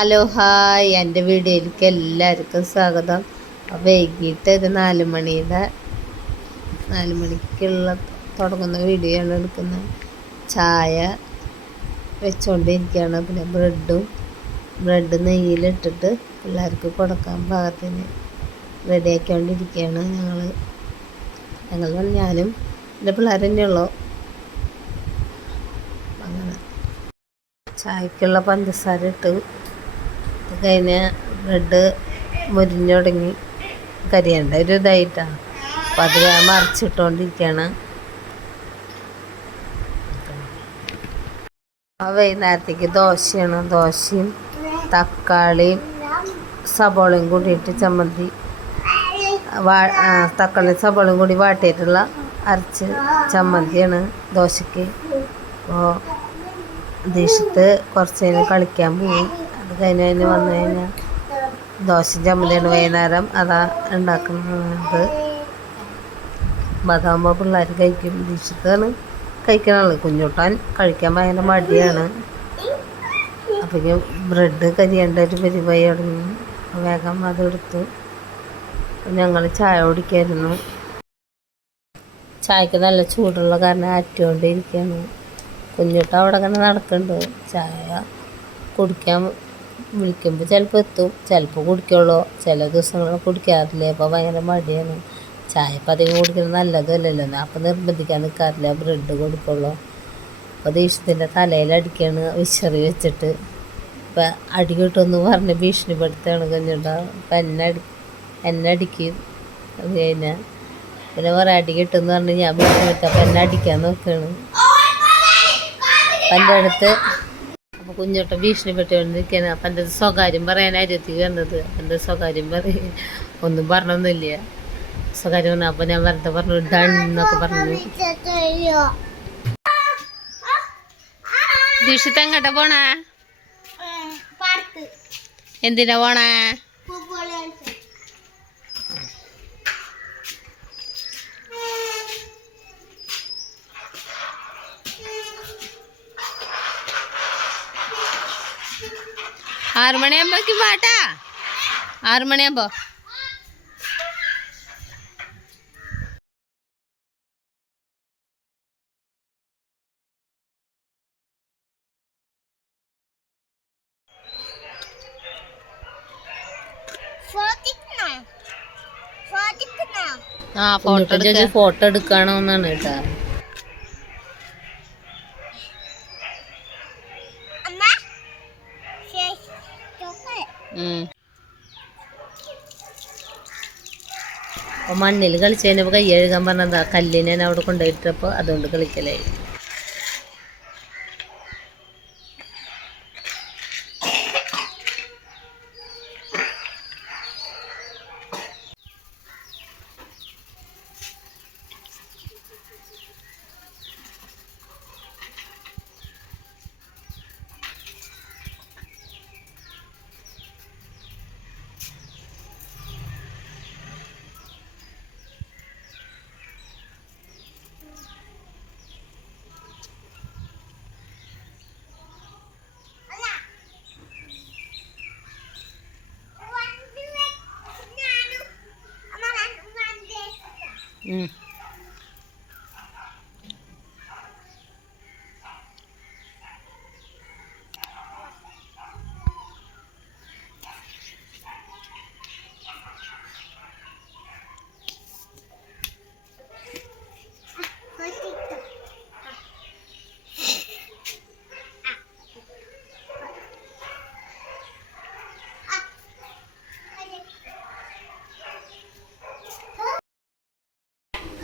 Hello hi, എൻ്റെ വീഡിയോയിലേക്ക് എല്ലാവർക്കും സ്വാഗതം. വൈകിട്ട് ഒരു 4 മണിക്കുള്ള തുടങ്ങുന്ന വീഡിയോ ആണ് എടുക്കുന്നത്. ചായ വെച്ചുകൊണ്ടിരിക്കുകയാണ്. പിന്നെ ബ്രെഡ് നെയ്യിലിട്ടിട്ട് പിള്ളേർക്ക് കൊടുക്കാൻ പാകത്തിന് റെഡിയാക്കിക്കൊണ്ടിരിക്കുകയാണ്. ഞാനും എൻ്റെ പിള്ളേർ തന്നെയുള്ളൂ. അങ്ങനെ ചായക്കുള്ള പഞ്ചസാര ഇട്ട് കഴിഞ്ഞ് ബ്രെഡ് മുരിഞ്ഞു തുടങ്ങി കരിയേണ്ട ഒരു ഇതായിട്ടാണ്. അപ്പം അത് ഞാൻ മറിച്ചിട്ടുകൊണ്ടിരിക്കുകയാണ്. വൈകുന്നേരത്തേക്ക് ദോശയും തക്കാളിയും സബോളയും കൂടിയിട്ട് ചമ്മന്തി തക്കാളിയും സബോളയും കൂടി വാട്ടിയിട്ടുള്ള അരച്ച് ചമ്മന്തിയാണ് ദോശയ്ക്ക്. അപ്പോൾ ദേശത്ത് കുറച്ച് കഴിഞ്ഞ് കളിക്കാൻ പോയി. അത് കഴിഞ്ഞ് വന്നു കഴിഞ്ഞാൽ ദോശ ചമ്മന്തിയാണ് വൈകുന്നേരം അതാ ഉണ്ടാക്കുന്നത്. അതാകുമ്പോൾ പിള്ളേർ കഴിക്കും. ദേശത്താണ് കഴിക്കണുള്ളത്. കുഞ്ഞൂട്ടാൻ കഴിക്കാൻ ഭയങ്കര മടിയാണ്. അപ്പം ബ്രെഡ് കരിയേണ്ട ഒരു പരിപാടി തുടങ്ങി. വേഗം അതെടുത്തു ഞങ്ങൾ ചായ കുടിക്കായിരുന്നു. ചായക്ക് നല്ല ചൂടുള്ള കാരണം ആറ്റിക്കൊണ്ടിരിക്കുകയാണ്. കുഞ്ഞൂട്ട അവിടെ അങ്ങനെ നടക്കുന്നുണ്ട്. ചായ കുടിക്കാൻ വിളിക്കുമ്പോൾ ചിലപ്പോൾ എത്തും, ചിലപ്പോൾ കുടിക്കുള്ളൂ. ചില ദിവസങ്ങളിൽ കുടിക്കാറില്ല. അപ്പോൾ ഭയങ്കര മടിയാണ്. ചായ ഇപ്പം അധികം കുടിക്കുന്നത് നല്ലതല്ലല്ലോ. അപ്പം നിർബന്ധിക്കാൻ നിൽക്കാറില്ല, ബ്രെഡ് കൊടുക്കുള്ളൂ. അപ്പോൾ ദേഷ്യത്തിൻ്റെ തലയിലടിക്കുകയാണ് വിശറി വെച്ചിട്ട്. ഇപ്പം അടി കിട്ടുമെന്ന് പറഞ്ഞ് ഭീഷണിപ്പെടുത്തുകയാണ് കുഞ്ഞൂട്ട. അപ്പം എന്നെ അടിക്കും. അത് കഴിഞ്ഞാൽ പിന്നെ കുറേ അടി കിട്ടുമെന്ന് പറഞ്ഞ് ഞാൻ ഭീഷണിപ്പെടുത്തും. അപ്പം എന്നെ അടിക്കാൻ നോക്കുകയാണ് എൻ്റെ അടുത്ത്. അപ്പോൾ കുഞ്ഞോട്ടം ഭീഷണിപ്പെട്ടുകൊണ്ടിരിക്കുകയാണ്. അപ്പം എൻ്റെ സ്വകാര്യം പറയാനായിരത്തി വന്നത്. എൻ്റെ സ്വകാര്യം ഒന്നും പറഞ്ഞൊന്നുമില്ല. സ്വകാര്യം പറഞ്ഞു. അപ്പോൾ ഞാൻ വെറുതെ പറഞ്ഞു ഡൺ എന്നൊക്കെ പറഞ്ഞു. ദീക്ഷിത്ത് എങ്ങോട്ടാ പോണേ? എന്തിനാ പോണേ? 6 മണിയാകുമ്പോഴേക്കും പാട്ടാ. 6 മണിയാകുമ്പോൾ ഫോട്ടോ എടുക്കണോ എന്നാണ് കേട്ടാ. അപ്പോൾ മണ്ണിൽ കളിച്ച് കഴിഞ്ഞപ്പോൾ കൈ കഴുകാൻ പറഞ്ഞതാ. കല്ലിനെ അവിടെ കൊണ്ടുപോയിട്ടപ്പോൾ അതുകൊണ്ട് കളിക്കലായി.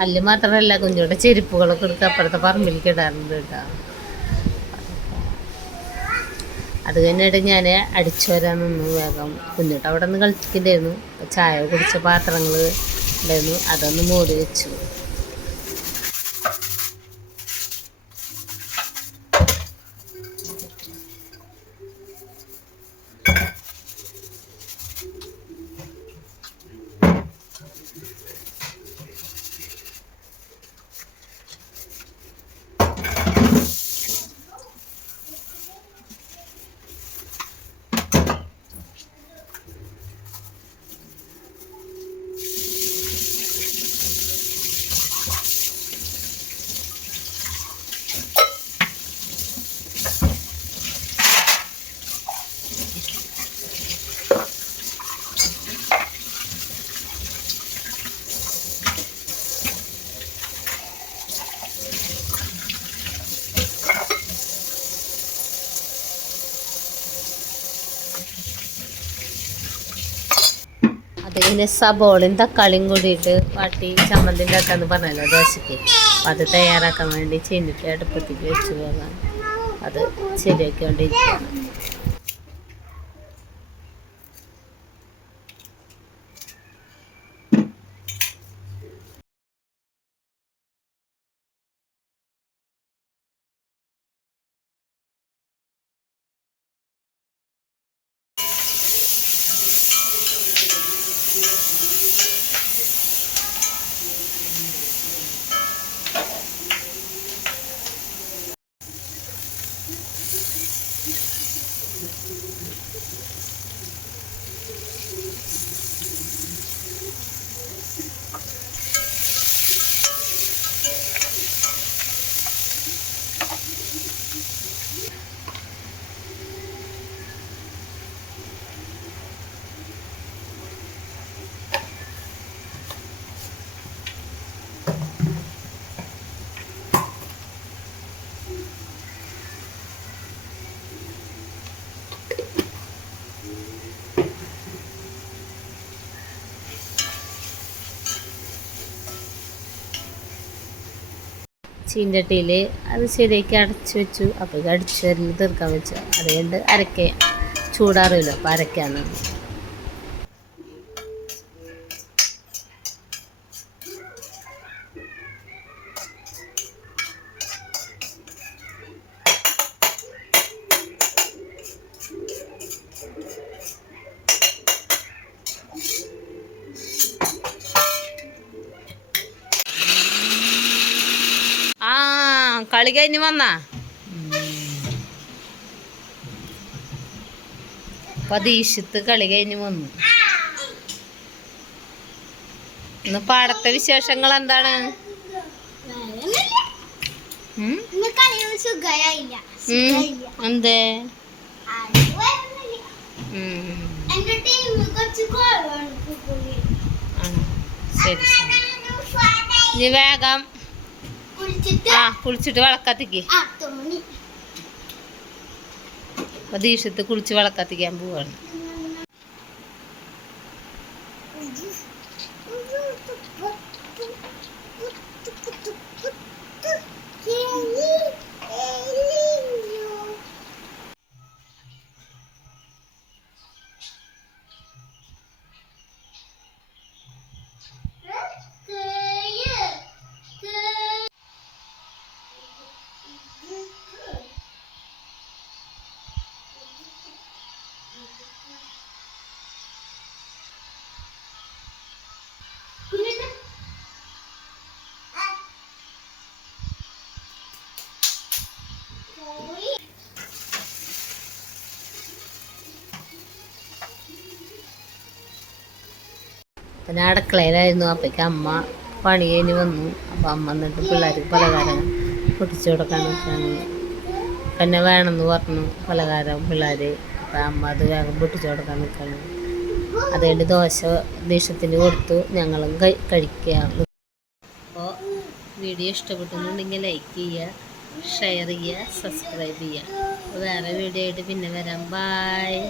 കല്ല് മാത്രമല്ല കുഞ്ഞോടെ ചെരുപ്പുകളൊക്കെ എടുത്ത് അപ്പുറത്തെ പറമ്പിലേക്ക് ഇടാറുണ്ട് കേട്ടോ. അത് കഴിഞ്ഞിട്ട് ഞാൻ അടിച്ചു വരാൻ നിന്നു വേഗം. കുഞ്ഞോട്ട് അവിടെ നിന്ന് കളിച്ചിട്ടുണ്ടായിരുന്നു. ചായ കുടിച്ച പാത്രങ്ങൾ ഉണ്ടായിരുന്നു, അതൊന്ന് മൂടി വെച്ചു. അതിങ്ങനെ സബോളയും തക്കാളിയും കൂടിയിട്ട് വാട്ടി ചമ്മന്തി ഉണ്ടാക്കാന്ന് പറഞ്ഞല്ലോ ദോശയ്ക്ക്. അപ്പം അത് തയ്യാറാക്കാൻ വേണ്ടി ചീനിട്ട് അടുപ്പത്തേക്ക് വെച്ച് പോകാൻ അത് ശരിയാക്കിക്കൊണ്ടിരിക്കുകയാണ്. ചീഞ്ചട്ടിയിൽ അത് ശരിയാക്കി അടച്ചു വെച്ചു. അപ്പോൾ ഇത് അടിച്ചു വരൽ തീർക്കാൻ വെച്ചു. അതുകൊണ്ട് ചൂടാറില്ല. അപ്പോൾ അരയ്ക്കാന്ന് കളി കഴിഞ്ഞ് വന്നാ പതീശത്ത് കളി കഴിഞ്ഞ് വന്നു. ഇന്ന് പാടത്തെ വിശേഷങ്ങൾ എന്താണ്? എന്തേ? ശരി ശരി. ഇനി വേഗം കുളിച്ചിട്ട് വിളക്കത്തിക്ക്. പ്രതീക്ഷത്ത് കുളിച്ച് വിളക്കത്തിക്കാൻ പോവാണ്. പിന്നെ അടുക്കളയിലായിരുന്നു. അപ്പോഴേക്ക് അമ്മ പണി കഴിഞ്ഞ് വന്നു. അപ്പോൾ അമ്മ എന്നിട്ട് പിള്ളേർക്ക് പലഹാരം പൊട്ടിച്ചു കൊടുക്കാൻ നിൽക്കുകയാണ്. പിന്നെ വേണമെന്ന് പറഞ്ഞു പലഹാരം പിള്ളേർ. അപ്പോൾ അമ്മ അത് വേഗം പൊട്ടിച്ചു കൊടുക്കാൻ നിൽക്കുകയാണ്. അതുകൊണ്ട് ദോശ ദേഷ്യത്തിന് കൊടുത്തു. ഞങ്ങളും കഴിക്കുക. അപ്പോൾ വീഡിയോ ഇഷ്ടപ്പെട്ടുന്നുണ്ടെങ്കിൽ ലൈക്ക് ചെയ്യുക, ഷെയർ ചെയ്യുക, സബ്സ്ക്രൈബ് ചെയ്യുക. അപ്പോൾ വേറെ വീഡിയോ ആയിട്ട് പിന്നെ വരാം. ബായ്.